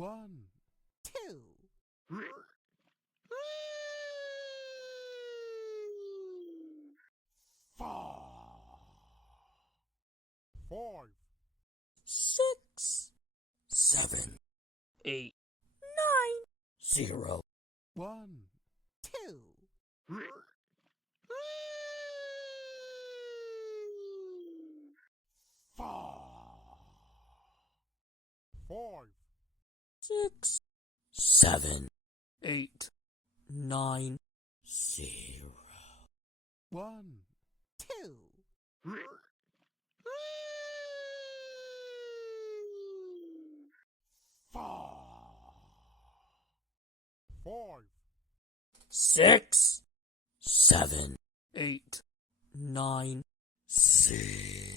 1, 2, 5, 6, 7, 8, 0. 1, 2, 5, 6, 7, 8, 9, 0. 1, 2, 5, 6, 7, 8, 9, 0.